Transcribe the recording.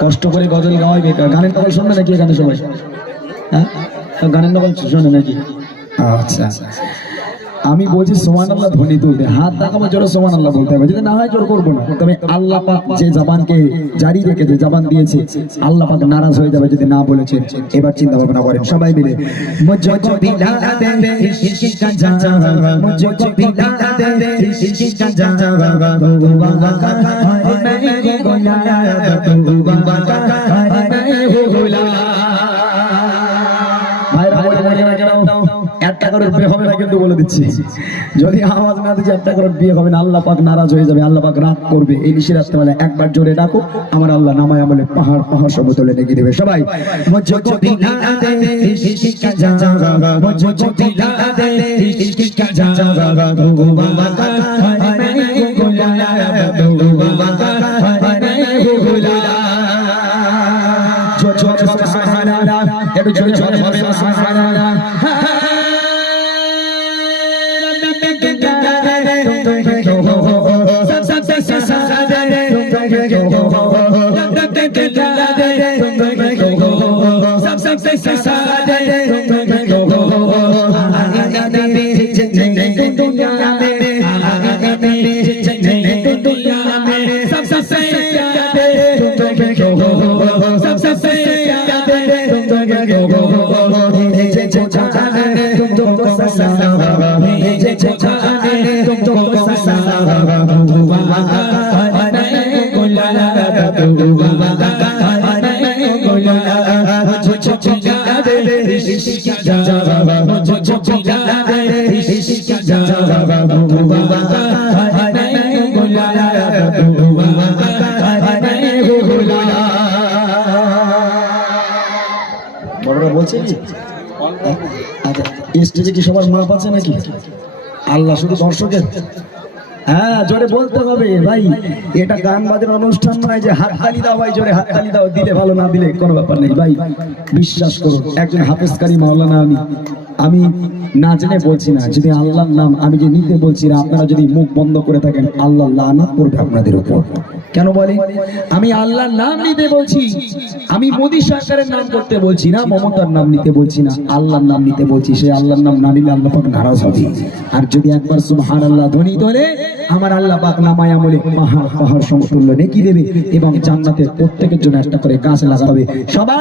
কষ্ট করে গজল গাওয়াই বেকার। গানের নকল শোনে নাকি এখানে সবাই? হ্যাঁ, গানের নকল শোনে নাকি? আচ্ছা, আমি বলছি সুবহানাল্লাহ ধ্বনি তুলতে, হাত দেখাবো জোরে সুবহানাল্লাহ বলতে হবে, যদি না হয় জোর করবো না। তবে আল্লাহ পাক যে জবানকে জারি রেখেছে, জবান দিয়েছে, আল্লাহ পাক নারাজ হয়ে যাবে যদি না বলেছে। এবার চিন্তা ভাবনা করেন সবাই মিলে। মুঝকো পিলা দে ইশক কা জাম, মুঝকো পিলা দে ইশক কা জাম, তু বাবা मैं गोला तू बाबा मैं गोला। একটা কারোর বিয়ে হবে না কিন্তু বলে দিচ্ছি, যদি আওয়াজ না দিচ্ছি একটা কারোর বিয়ে হবে না, আল্লাহ পাক নারাজ হয়ে যাবে, আল্লাহ পাক রাগ করবে। এই নিশি রাত্রিবেলা একবার জোরে ডাকো, আমার আল্লাহ নামায় আমলে পাহাড় পাহাড় সব তুলে নেকি দেবে। সবাই মুঝকো পিলা দে ইশক কা জাম, মুঝকো পিলা দে ইশক কা জাম, তু বাবা मैं गोला तू बाबा मैं गोला। জোরে জোরে সুবহানাল্লাহ, একটু জোরে জোরে হবে সুবহানাল্লাহ। স্টেজে কি সবার মাপ আছে নাকি? আল্লাহ শুধু দর্শকের? হ্যাঁ, জোরে বলতে হবে ভাই, এটা গান বাজার অনুষ্ঠান নয় যে হাত তালি দাও ভাই, জোরে হাত তালি দাও, দিলে ভালো না দিলে কোনো ব্যাপার নেই ভাই। বিশ্বাস করুন, একজন হাফেজকারী মাওলানা আমি না জেনে বলছি না, যদি আল্লাহর নাম আমি যে নিতে বলছি না, আপনারা যদি মুখ বন্ধ করে থাকেন আল্লাহ লানত করবে আপনাদের উপর। কেন বলি? আমি আল্লাহর নাম নিতে বলছি, আমি মোদী সরকারের নাম করতে বলছি না, মমতার নাম নিতে বলছি না, আল্লাহর নাম নিতে বলছি। সেই আল্লাহর নাম না নিলে আল্লাহ পাক নারাজ হবে। আর যদি একবার সুবহানাল্লাহ ধ্বনি তোলে, আমার আল্লাহ পাক নামায় আমলে পাহাড় পাহাড় সমতুল্য নেকি দেবে এবং জান্নাতের প্রত্যেকের জন্য একটা করে গাছ লাগাবে। সবাই